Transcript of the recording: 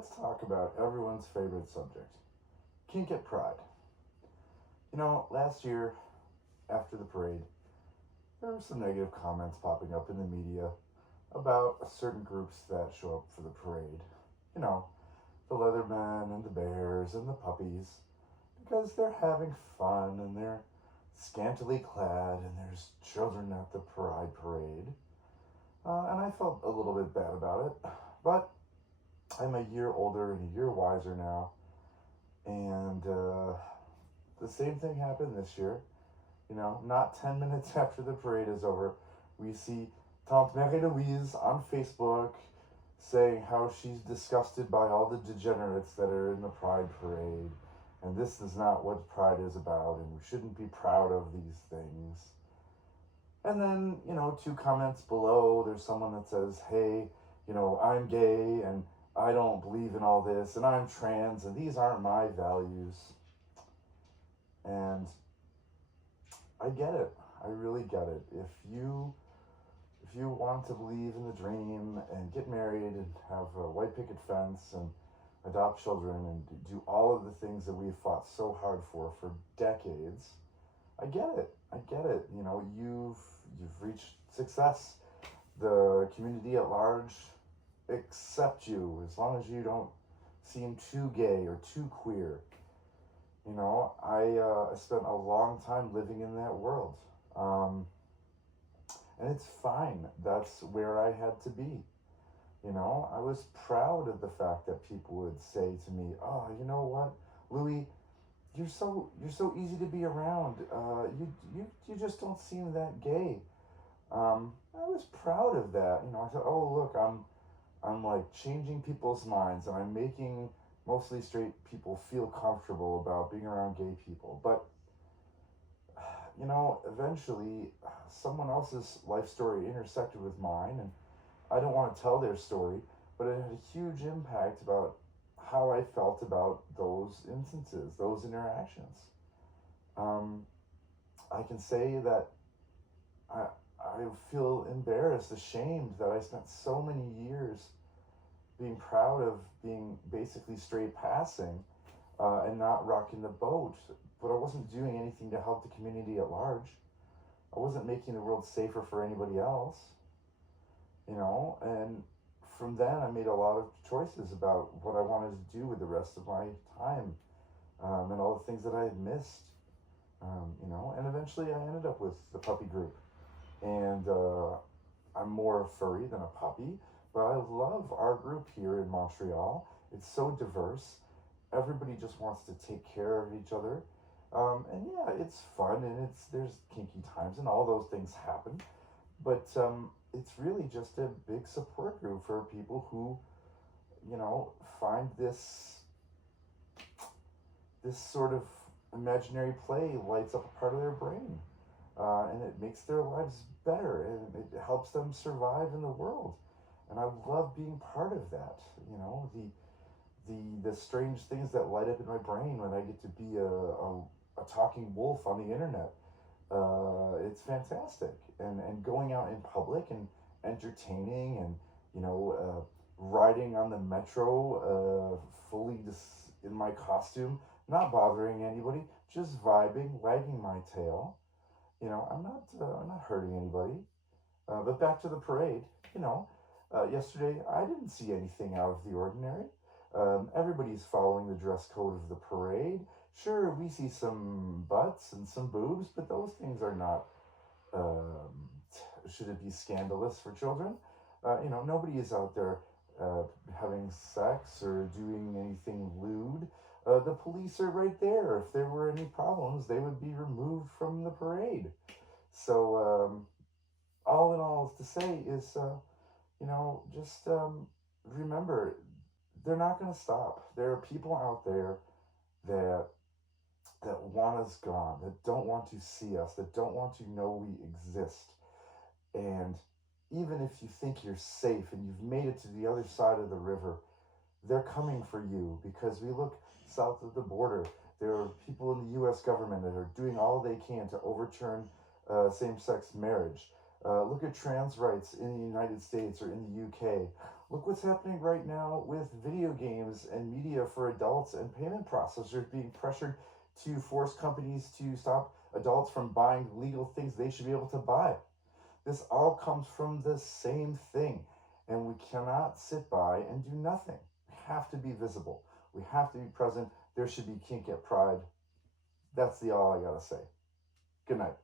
let's talk about everyone's favorite subject, kink at Pride. You know, last year, after the parade, there were some negative comments popping up in the media about certain groups that show up for the parade. You know, the Leathermen and the Bears and the Puppies, because they're having fun and they're scantily clad and there's children at the Pride parade. And I felt a little bit bad about it, but I'm a year older and a year wiser now, and the same thing happened this year. You know, not 10 minutes after the parade is over, we see Tante Marie Louise on Facebook saying how she's disgusted by all the degenerates that are in the Pride parade, and this is not what Pride is about, and we shouldn't be proud of these things. And then, you know, two comments below, there's someone that says, hey, you know, I'm gay and I don't believe in all this, and I'm trans, and these aren't my values. And I get it. I really get it. If you want to believe in the dream and get married and have a white picket fence and adopt children and do all of the things that we've fought so hard for decades, I get it. I get it. You know, you've reached success. The community at large accept you as long as you don't seem too gay or too queer. You know, I spent a long time living in that world. And it's fine. That's where I had to be. You know, I was proud of the fact that people would say to me, oh, you know what, Louis, you're so easy to be around. You just don't seem that gay. I was proud of that. You know, I thought, oh, look, I'm like changing people's minds, and I'm making mostly straight people feel comfortable about being around gay people. But, you know, eventually someone else's life story intersected with mine, and I don't want to tell their story, but it had a huge impact about how I felt about those instances, those interactions. I can say that I feel embarrassed, ashamed that I spent so many years being proud of being basically straight passing and not rocking the boat. But I wasn't doing anything to help the community at large. I wasn't making the world safer for anybody else. You know, and from then I made a lot of choices about what I wanted to do with the rest of my time and all the things that I had missed. You know, and eventually I ended up with the puppy group. And I'm more a furry than a puppy, but I love our group here in Montreal. It's so diverse. Everybody just wants to take care of each other. And yeah, it's fun, and there's kinky times and all those things happen. But it's really just a big support group for people who, you know, find this sort of imaginary play lights up a part of their brain. And it makes their lives better, and it helps them survive in the world. And I love being part of that. You know, the strange things that light up in my brain when I get to be a talking wolf on the internet. It's fantastic. And going out in public and entertaining and, you know, riding on the metro fully in my costume, not bothering anybody, just vibing, wagging my tail. You know, I'm not hurting anybody. But back to the parade. You know, yesterday I didn't see anything out of the ordinary. Everybody's following the dress code of the parade. Sure, we see some butts and some boobs, but those things are not. Should it be scandalous for children? You know, nobody is out there having sex or doing anything lewd. The police are right there. If there were any problems, they would be removed from the parade. So, all in all, to say is, you know, just remember, they're not going to stop. There are people out there that want us gone, that don't want to see us, that don't want to know we exist. And even if you think you're safe and you've made it to the other side of the river, they're coming for you, because we look south of the border. There are people in the U.S. government that are doing all they can to overturn same-sex marriage. Look at trans rights in the United States or in the UK. Look what's happening right now with video games and media for adults and payment processors being pressured to force companies to stop adults from buying legal things they should be able to buy. This all comes from the same thing, and we cannot sit by and do nothing. We have to be visible. We have to be present. There should be kink at Pride. That's all I gotta say. Good night.